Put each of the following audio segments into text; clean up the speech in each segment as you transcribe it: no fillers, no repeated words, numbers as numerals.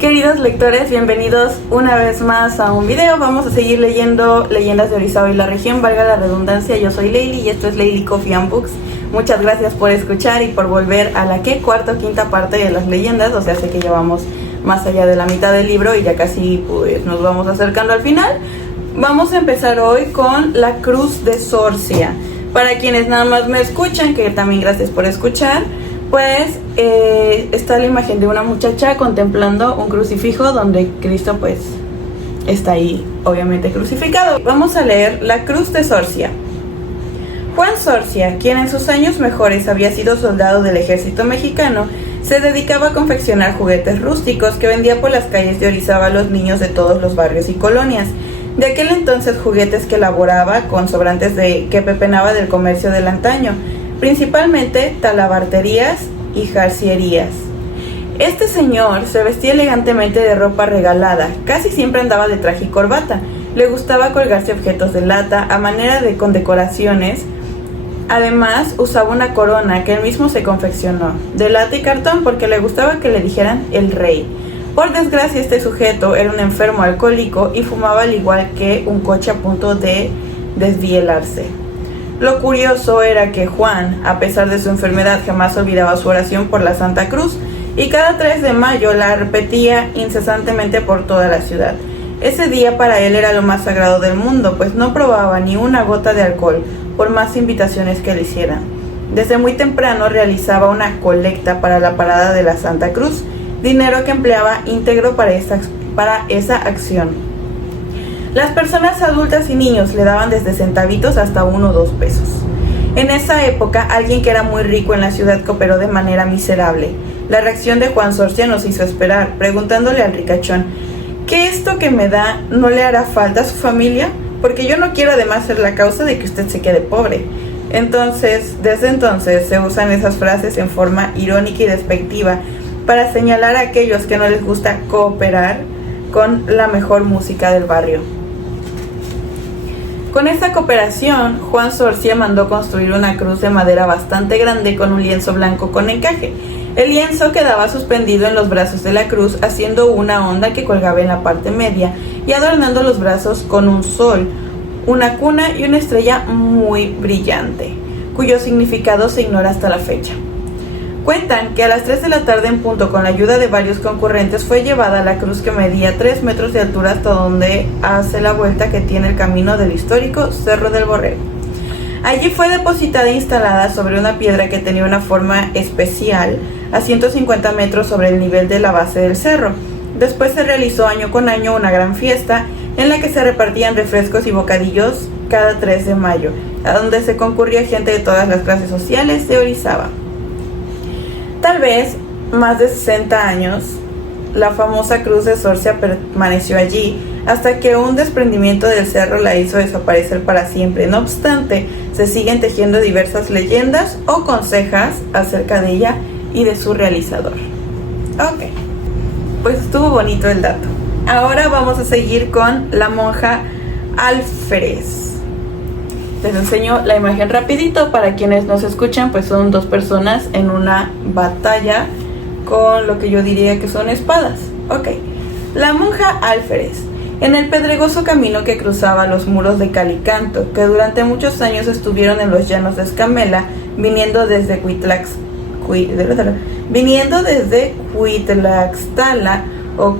Queridos lectores, bienvenidos una vez más a un video. Vamos a seguir leyendo Leyendas de Orizaba y la región, valga la redundancia. Yo soy Leili y esto es Leili Coffee and Books. Muchas gracias por escuchar y por volver a la cuarta o quinta parte de las leyendas. O sea, sé que llevamos más allá de la mitad del libro y ya casi pues nos vamos acercando al final. Vamos a empezar hoy con la Cruz de Sorcia. Para quienes nada más me escuchan, que también gracias por escuchar, pues está la imagen de una muchacha contemplando un crucifijo donde Cristo pues está ahí obviamente crucificado. Vamos a leer la Cruz de Sorcia. Juan Sorcia, quien en sus años mejores había sido soldado del ejército mexicano, se dedicaba a confeccionar juguetes rústicos que vendía por las calles de Orizaba a los niños de todos los barrios y colonias. De aquel entonces juguetes que elaboraba con sobrantes que pepenaba del comercio del antaño, principalmente talabarterías y jarcierías. Este señor se vestía elegantemente de ropa regalada, casi siempre andaba de traje y corbata. Le gustaba colgarse objetos de lata a manera de condecoraciones. Además, usaba una corona que él mismo se confeccionó, de lata y cartón, porque le gustaba que le dijeran el rey. Por desgracia, este sujeto era un enfermo alcohólico y fumaba al igual que un coche a punto de desvielarse. Lo curioso era que Juan, a pesar de su enfermedad, jamás olvidaba su oración por la Santa Cruz y cada 3 de mayo la repetía incesantemente por toda la ciudad. Ese día para él era lo más sagrado del mundo, pues no probaba ni una gota de alcohol, por más invitaciones que le hicieran. Desde muy temprano realizaba una colecta para la parada de la Santa Cruz, dinero que empleaba íntegro para esa acción. Las personas adultas y niños le daban desde centavitos hasta 1 o 2 pesos. En esa época, alguien que era muy rico en la ciudad cooperó de manera miserable. La reacción de Juan Sorcia nos hizo esperar, preguntándole al ricachón: ¿qué esto que me da no le hará falta a su familia? Porque yo no quiero además ser la causa de que usted se quede pobre. Desde entonces se usan esas frases en forma irónica y despectiva para señalar a aquellos que no les gusta cooperar con la mejor música del barrio. Con esta cooperación, Juan Sorcia mandó construir una cruz de madera bastante grande con un lienzo blanco con encaje. El lienzo quedaba suspendido en los brazos de la cruz, haciendo una onda que colgaba en la parte media y adornando los brazos con un sol, una cuna y una estrella muy brillante, cuyo significado se ignora hasta la fecha. Cuentan que a las 3 de la tarde en punto, con la ayuda de varios concurrentes, fue llevada la cruz, que medía 3 metros de altura, hasta donde hace la vuelta que tiene el camino del histórico Cerro del Borrego. Allí fue depositada e instalada sobre una piedra que tenía una forma especial, a 150 metros sobre el nivel de la base del cerro. Después se realizó año con año una gran fiesta en la que se repartían refrescos y bocadillos cada 3 de mayo, a donde se concurría gente de todas las clases sociales de Orizaba. Tal vez más de 60 años, la famosa Cruz de Sorcia permaneció allí hasta que un desprendimiento del cerro la hizo desaparecer para siempre. No obstante, se siguen tejiendo diversas leyendas o consejas acerca de ella y de su realizador. Ok, pues estuvo bonito el dato. Ahora vamos a seguir con la monja Alférez. Les enseño la imagen rapidito. Para quienes nos escuchan, pues son 2 personas en una batalla con lo que yo diría que son espadas. Ok, la monja Alférez. En el pedregoso camino que cruzaba los muros de Calicanto, que durante muchos años estuvieron en los llanos de Escamela, viniendo desde Huitlaxtala o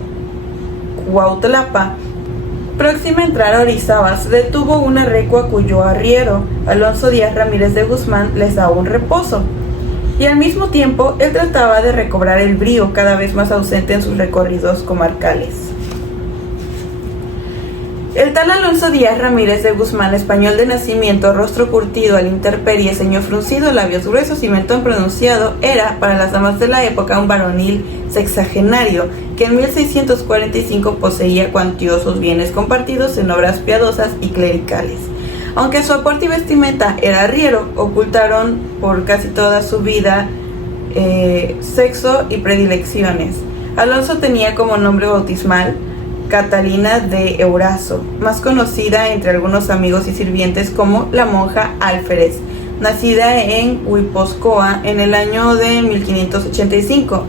Cuautlapa, próxima a entrar a Orizaba, se detuvo una recua cuyo arriero, Alonso Díaz Ramírez de Guzmán, les daba un reposo. Y al mismo tiempo, él trataba de recobrar el brío, cada vez más ausente en sus recorridos comarcales. El tal Alonso Díaz Ramírez de Guzmán, español de nacimiento, rostro curtido a la intemperie, ceño fruncido, labios gruesos y mentón pronunciado, era, para las damas de la época, un varonil sexagenario, que en 1645 poseía cuantiosos bienes compartidos en obras piadosas y clericales. Aunque su aporte y vestimenta era arriero, ocultaron por casi toda su vida sexo y predilecciones. Alonso tenía como nombre bautismal Catalina de Eurazo, más conocida entre algunos amigos y sirvientes como la monja Alférez, nacida en Huiposcoa en el año de 1585.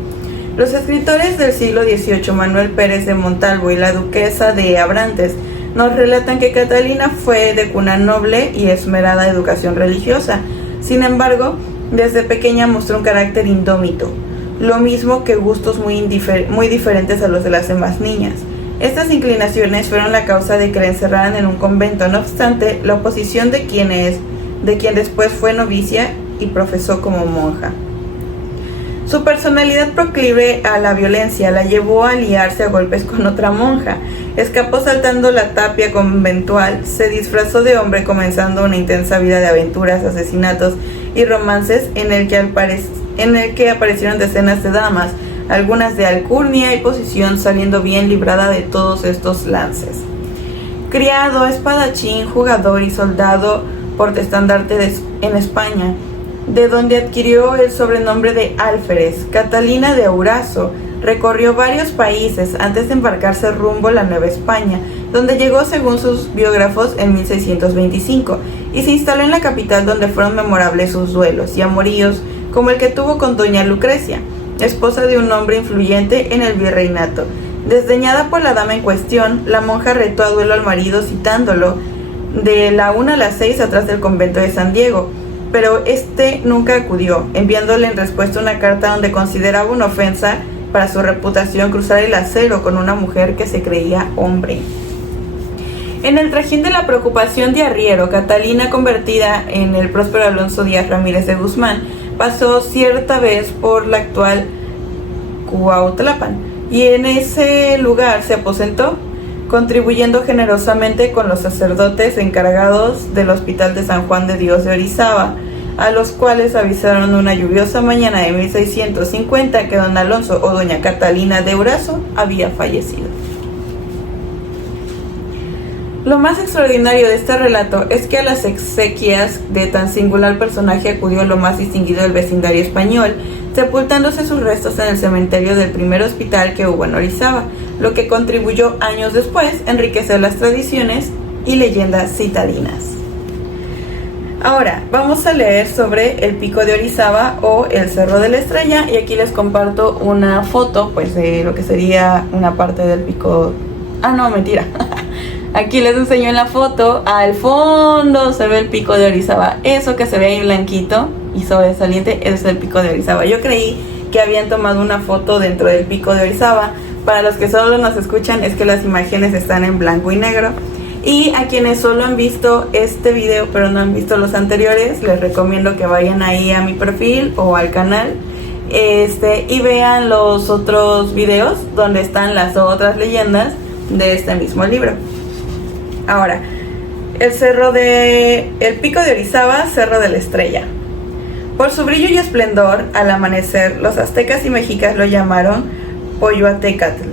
Los escritores del siglo XVIII, Manuel Pérez de Montalvo y la duquesa de Abrantes, nos relatan que Catalina fue de cuna noble y esmerada educación religiosa. Sin embargo, desde pequeña mostró un carácter indómito, lo mismo que gustos muy diferentes a los de las demás niñas. Estas inclinaciones fueron la causa de que la encerraran en un convento. No obstante, la oposición de quien después fue novicia y profesó como monja. Su personalidad proclive a la violencia la llevó a liarse a golpes con otra monja. Escapó saltando la tapia conventual, se disfrazó de hombre comenzando una intensa vida de aventuras, asesinatos y romances en el que aparecieron decenas de damas, algunas de alcurnia y posición, saliendo bien librada de todos estos lances. Criado, espadachín, jugador y soldado portaestandarte en España, de donde adquirió el sobrenombre de Alférez, Catalina de Aurazo recorrió varios países antes de embarcarse rumbo a la Nueva España, donde llegó según sus biógrafos en 1625, y se instaló en la capital, donde fueron memorables sus duelos y amoríos, como el que tuvo con doña Lucrecia, esposa de un hombre influyente en el virreinato. Desdeñada por la dama en cuestión, la monja retó a duelo al marido citándolo de la 1 a las 6 atrás del convento de San Diego, pero este nunca acudió, enviándole en respuesta una carta donde consideraba una ofensa para su reputación cruzar el acero con una mujer que se creía hombre. En el trajín de la preocupación de arriero, Catalina, convertida en el próspero Alonso Díaz Ramírez de Guzmán, pasó cierta vez por la actual Cuautlapan y en ese lugar se aposentó, contribuyendo generosamente con los sacerdotes encargados del Hospital de San Juan de Dios de Orizaba, a los cuales avisaron una lluviosa mañana de 1650 que don Alonso o doña Catalina de Aurazo había fallecido. Lo más extraordinario de este relato es que a las exequias de tan singular personaje acudió lo más distinguido del vecindario español, sepultándose sus restos en el cementerio del primer hospital que hubo en Orizaba, lo que contribuyó años después a enriquecer las tradiciones y leyendas citadinas. Ahora, vamos a leer sobre el Pico de Orizaba o el Cerro de la Estrella, y aquí les comparto una foto pues de lo que sería una parte del pico. Ah, no, mentira. Aquí les enseño en la foto, al fondo se ve el Pico de Orizaba. Eso que se ve ahí blanquito y sobresaliente es el Pico de Orizaba. Yo creí que habían tomado una foto dentro del Pico de Orizaba. Para los que solo nos escuchan, es que las imágenes están en blanco y negro. Y a quienes solo han visto este video pero no han visto los anteriores, les recomiendo que vayan ahí a mi perfil o al canal y vean los otros videos donde están las otras leyendas de este mismo libro. Ahora, el Pico de Orizaba, Cerro de la Estrella. Por su brillo y esplendor, al amanecer, los aztecas y mexicas lo llamaron Poyoatecatl,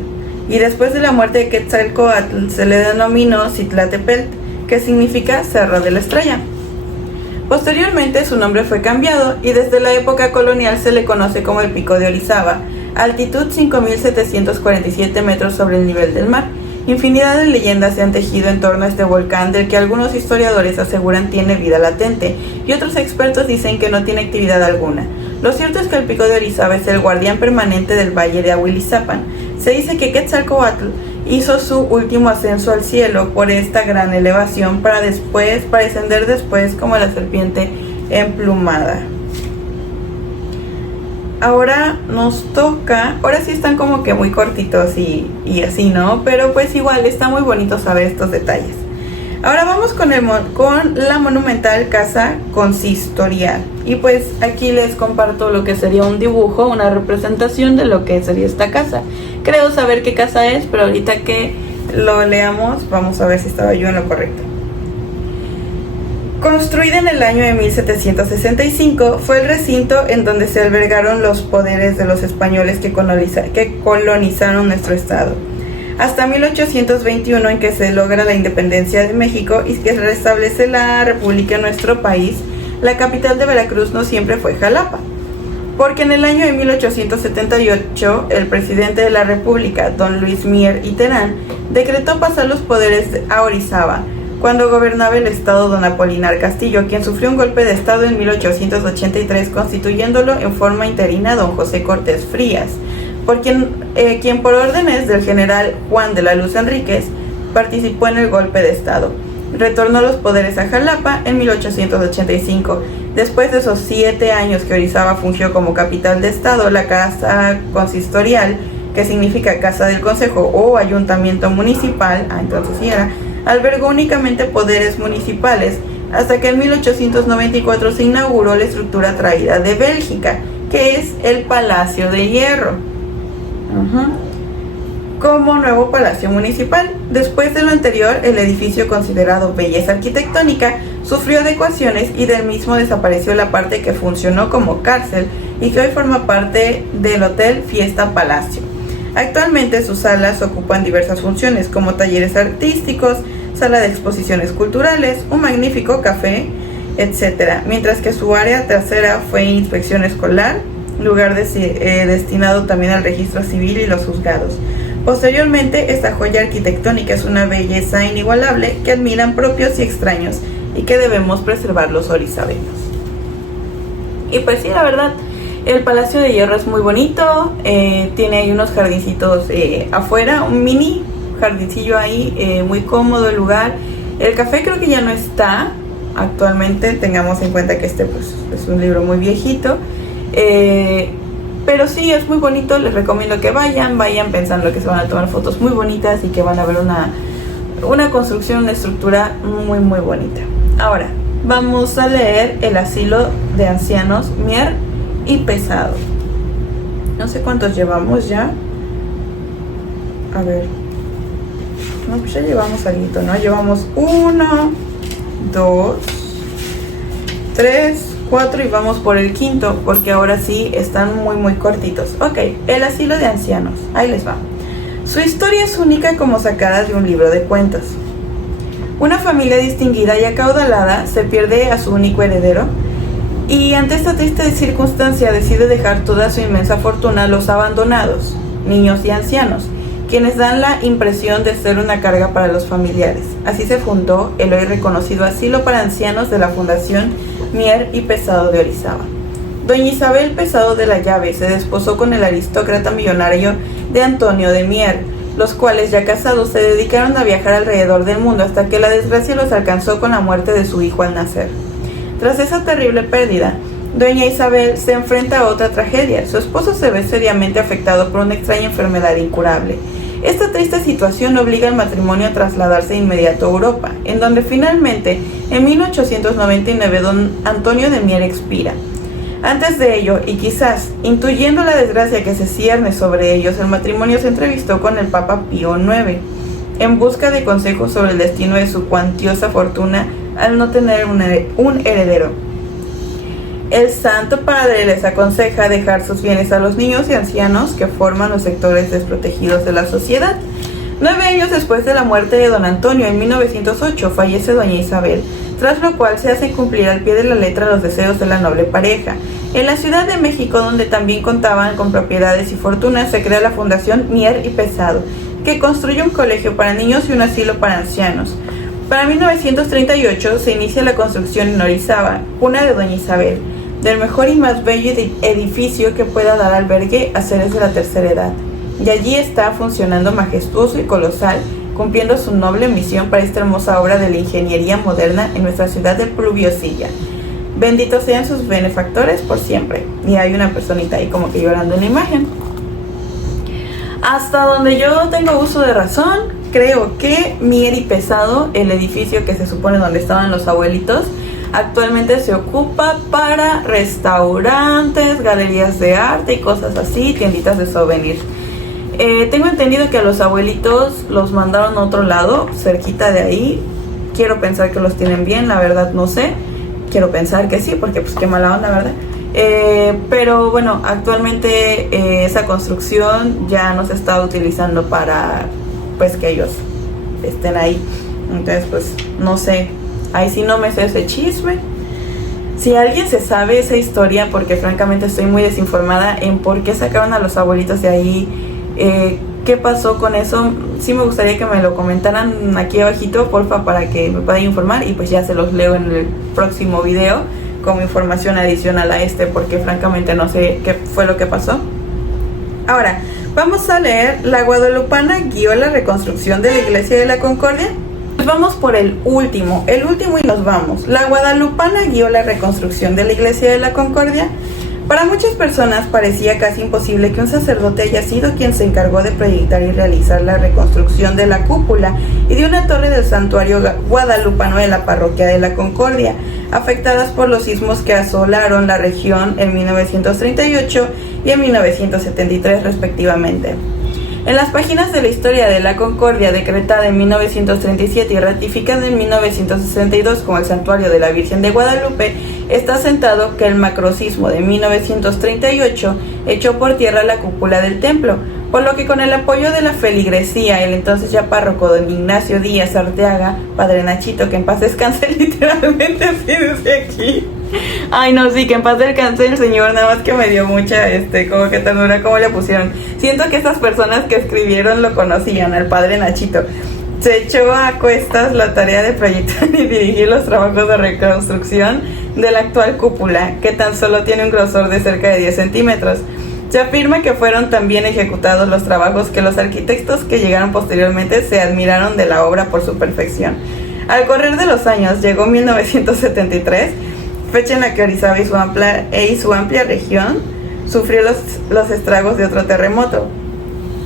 y después de la muerte de Quetzalcóatl se le denominó Citlaltépetl, que significa Cerro de la Estrella. Posteriormente su nombre fue cambiado y desde la época colonial se le conoce como el Pico de Orizaba, altitud 5.747 metros sobre el nivel del mar. Infinidad de leyendas se han tejido en torno a este volcán, del que algunos historiadores aseguran tiene vida latente y otros expertos dicen que no tiene actividad alguna. Lo cierto es que el Pico de Orizaba es el guardián permanente del valle de Ahuilizapan. Se dice que Quetzalcóatl hizo su último ascenso al cielo por esta gran elevación para descender después como la serpiente emplumada. Ahora nos toca, ahora sí están como que muy cortitos y así, ¿no? Pero pues igual está muy bonito saber estos detalles. Ahora vamos con la monumental casa consistorial. Y pues aquí les comparto lo que sería un dibujo, una representación de lo que sería esta casa. Creo saber qué casa es, pero ahorita que lo leamos vamos a ver si estaba yo en lo correcto. Construida en el año de 1765, fue el recinto en donde se albergaron los poderes de los españoles que colonizaron nuestro estado. Hasta 1821, en que se logra la independencia de México y que se restablece la república en nuestro país, la capital de Veracruz no siempre fue Jalapa, porque en el año de 1878 el presidente de la república, don Luis Mier y Terán, decretó pasar los poderes a Orizaba, cuando gobernaba el estado don Apolinar Castillo, quien sufrió un golpe de estado en 1883, constituyéndolo en forma interina don José Cortés Frías, quien por órdenes del general Juan de la Luz Enríquez participó en el golpe de estado. Retornó los poderes a Jalapa en 1885. Después de esos 7 años que Orizaba fungió como capital de estado, la casa consistorial, que significa casa del consejo o ayuntamiento municipal, entonces sí era, albergó únicamente poderes municipales, hasta que en 1894 se inauguró la estructura traída de Bélgica, que es el Palacio de Hierro, como nuevo palacio municipal. Después de lo anterior, el edificio, considerado belleza arquitectónica, sufrió adecuaciones y del mismo desapareció la parte que funcionó como cárcel y que hoy forma parte del Hotel Fiesta Palacio. Actualmente sus salas ocupan diversas funciones, como talleres artísticos, sala de exposiciones culturales, un magnífico café, etc. Mientras que su área trasera fue inspección escolar, lugar destinado también al registro civil y los juzgados. Posteriormente, esta joya arquitectónica es una belleza inigualable que admiran propios y extraños y que debemos preservar los orizabeños. Y pues sí, la verdad, el Palacio de Hierro es muy bonito, tiene ahí unos jardincitos afuera, un mini jardincillo ahí, muy cómodo el lugar. El café creo que ya no está actualmente, tengamos en cuenta que este pues es un libro muy viejito, pero sí es muy bonito. Les recomiendo que vayan pensando que se van a tomar fotos muy bonitas y que van a ver una construcción, una estructura muy muy bonita. Ahora vamos a leer El asilo de ancianos Mier y Pesado. No sé cuántos llevamos ya. A ver. No, pues ya llevamos algo, ¿no? Llevamos 1, 2, 3, 4 y vamos por el quinto, porque ahora sí están muy muy cortitos. Ok, El asilo de ancianos. Ahí les va. Su historia es única como sacada de un libro de cuentos. Una familia distinguida y acaudalada se pierde a su único heredero y ante esta triste circunstancia decide dejar toda su inmensa fortuna a los abandonados, niños y ancianos, quienes dan la impresión de ser una carga para los familiares. Así se fundó el hoy reconocido asilo para ancianos de la Fundación Mier y Pesado de Orizaba. Doña Isabel Pesado de la Llave se desposó con el aristócrata millonario de Antonio de Mier, los cuales ya casados se dedicaron a viajar alrededor del mundo hasta que la desgracia los alcanzó con la muerte de su hijo al nacer. Tras esa terrible pérdida, Doña Isabel se enfrenta a otra tragedia. Su esposo se ve seriamente afectado por una extraña enfermedad incurable. Esta triste situación obliga al matrimonio a trasladarse de inmediato a Europa, en donde finalmente, en 1899, don Antonio de Mier expira. Antes de ello, y quizás intuyendo la desgracia que se cierne sobre ellos, el matrimonio se entrevistó con el Papa Pío IX, en busca de consejos sobre el destino de su cuantiosa fortuna al no tener un heredero. El Santo Padre les aconseja dejar sus bienes a los niños y ancianos que forman los sectores desprotegidos de la sociedad. 9 años después de la muerte de don Antonio, en 1908, fallece doña Isabel, tras lo cual se hacen cumplir al pie de la letra los deseos de la noble pareja. En la Ciudad de México, donde también contaban con propiedades y fortunas, se crea la Fundación Mier y Pesado, que construye un colegio para niños y un asilo para ancianos. Para 1938 se inicia la construcción en Orizaba, cuna de doña Isabel, del mejor y más bello edificio que pueda dar albergue a seres de la tercera edad. Y allí está funcionando majestuoso y colosal, cumpliendo su noble misión para esta hermosa obra de la ingeniería moderna en nuestra ciudad de Pluviosilla. Benditos sean sus benefactores por siempre. Y hay una personita ahí como que llorando en la imagen. Hasta donde yo tengo uso de razón, creo que Mier y Pesado, el edificio que se supone donde estaban los abuelitos, actualmente se ocupa para restaurantes, galerías de arte y cosas así, tienditas de souvenir. Tengo entendido que a los abuelitos los mandaron a otro lado, cerquita de ahí. Quiero pensar que los tienen bien, la verdad no sé. Quiero pensar que sí, porque pues qué mala onda, ¿verdad? Pero bueno, actualmente esa construcción ya no se está utilizando para pues que ellos estén ahí. Entonces pues no sé, ahí sí no me sé ese chisme. Si alguien se sabe esa historia, porque francamente estoy muy desinformada en por qué sacaron a los abuelitos de ahí, qué pasó con eso, sí me gustaría que me lo comentaran aquí abajito, porfa, para que me puedan informar y pues ya se los leo en el próximo video como información adicional a porque francamente no sé qué fue lo que pasó. Ahora, Vamos a leer: La guadalupana guió la reconstrucción de la Iglesia de la Concordia. Pues vamos por el último y nos vamos. La guadalupana guió la reconstrucción de la Iglesia de la Concordia. Para muchas personas parecía casi imposible que un sacerdote haya sido quien se encargó de proyectar y realizar la reconstrucción de la cúpula y de una torre del santuario guadalupano de la parroquia de la Concordia, afectadas por los sismos que asolaron la región en 1938 y en 1973 respectivamente. En las páginas de la historia de la Concordia, decretada en 1937 y ratificada en 1962 como el Santuario de la Virgen de Guadalupe, está asentado que el macrosismo de 1938 echó por tierra la cúpula del templo, por lo que con el apoyo de la feligresía, el entonces ya párroco don Ignacio Díaz Arteaga, padre Nachito, que en paz descanse, literalmente así dice aquí. Ay, no, sí, que en paz descanse el señor, nada más que me dio mucha, como que ternura como le pusieron. Siento que estas personas que escribieron lo conocían, al padre Nachito. Se echó a cuestas la tarea de proyectar y dirigir los trabajos de reconstrucción de la actual cúpula, que tan solo tiene un grosor de cerca de 10 centímetros. Se afirma que fueron tan bien ejecutados los trabajos que los arquitectos que llegaron posteriormente se admiraron de la obra por su perfección. Al correr de los años, llegó 1973, fecha en la que Orizaba y su amplia región sufrió los estragos de otro terremoto,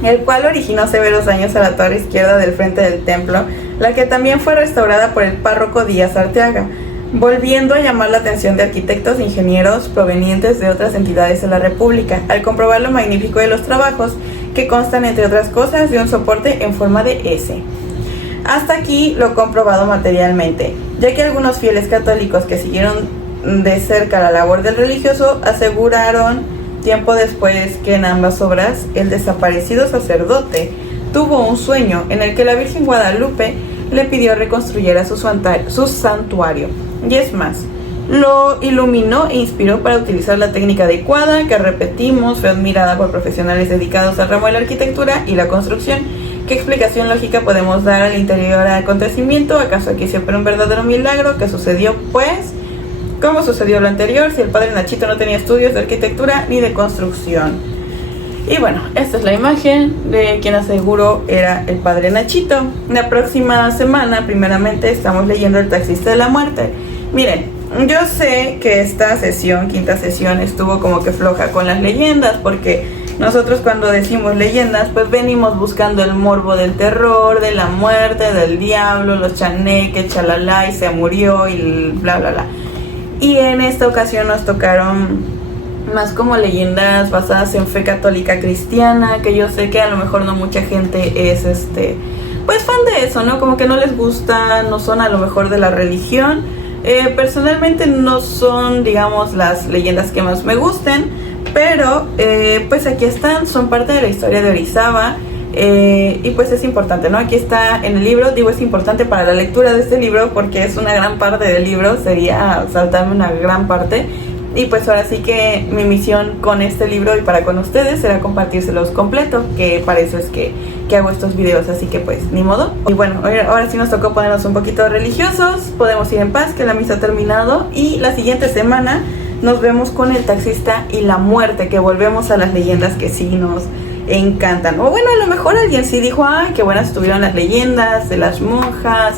el cual originó severos daños a la torre izquierda del frente del templo, la que también fue restaurada por el párroco Díaz Arteaga, volviendo a llamar la atención de arquitectos e ingenieros provenientes de otras entidades de la República, al comprobar lo magnífico de los trabajos, que constan, entre otras cosas, de un soporte en forma de S. Hasta aquí lo comprobado materialmente, ya que algunos fieles católicos que siguieron de cerca la labor del religioso aseguraron tiempo después que en ambas obras el desaparecido sacerdote tuvo un sueño en el que la Virgen Guadalupe le pidió reconstruyera su santuario, y es más, lo iluminó e inspiró para utilizar la técnica adecuada que, repetimos, fue admirada por profesionales dedicados al ramo de la arquitectura y la construcción. ¿Qué explicación lógica podemos dar al interior al acontecimiento? ¿Acaso aquí siempre un verdadero milagro? ¿Qué sucedió pues? ¿Cómo sucedió lo anterior si el padre Nachito no tenía estudios de arquitectura ni de construcción? Y bueno, esta es la imagen de quien aseguro era el padre Nachito. La próxima semana, primeramente, estamos leyendo El taxista de la muerte. Miren, yo sé que esta sesión, quinta sesión, estuvo como que floja con las leyendas, porque nosotros cuando decimos leyendas, pues venimos buscando el morbo del terror, de la muerte, del diablo, los chaneques, chalala, y se murió y bla bla bla. Y en esta ocasión nos tocaron más como leyendas basadas en fe católica cristiana, que yo sé que a lo mejor no mucha gente es pues fan de eso, ¿no? Como que no les gusta, no son a lo mejor de la religión. Personalmente no son, digamos, las leyendas que más me gusten, pero pues aquí están, son parte de la historia de Orizaba. Y pues es importante, ¿no? Aquí está en el libro, digo, es importante para la lectura de este libro porque es una gran parte del libro, sería saltarme una gran parte. Y pues ahora sí que mi misión con este libro y para con ustedes será compartírselos completo, que para eso es que hago estos videos, así que pues ni modo. Y bueno, ahora sí nos tocó ponernos un poquito religiosos, podemos ir en paz, que la misa ha terminado, y la siguiente semana nos vemos con El taxista y la muerte, que volvemos a las leyendas que sí nos encantan. O bueno, a lo mejor alguien sí dijo, ay, qué buenas estuvieron las leyendas de las monjas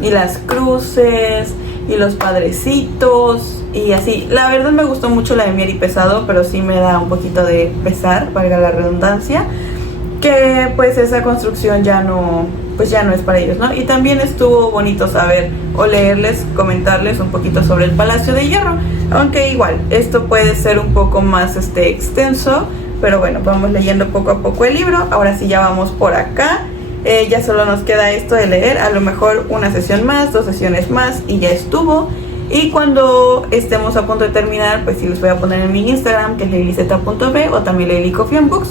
y las cruces y los padrecitos y así. La verdad me gustó mucho la de Mier y Pesado, pero sí me da un poquito de pesar, valga la redundancia, que pues esa construcción ya no es para ellos, ¿no? Y también estuvo bonito saber o leerles, comentarles un poquito sobre el Palacio de Hierro, aunque igual esto puede ser un poco más extenso, pero bueno, vamos leyendo poco a poco el libro. Ahora sí ya vamos por acá, ya solo nos queda esto de leer, a lo mejor una sesión más, 2 sesiones más y ya estuvo. Y cuando estemos a punto de terminar, pues sí les voy a poner en mi Instagram, que es leiliceta.b, o también leilicoffiandbooks,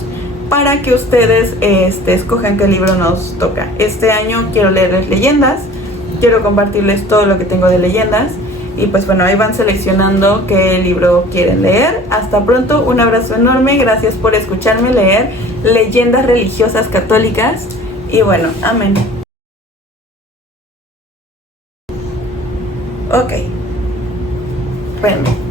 para que ustedes escojan qué libro nos toca. Este año quiero leerles leyendas, quiero compartirles todo lo que tengo de leyendas. Y pues bueno, ahí van seleccionando qué libro quieren leer. Hasta pronto, un abrazo enorme, gracias por escucharme leer leyendas religiosas católicas. Y bueno, amén. Ok. Bueno.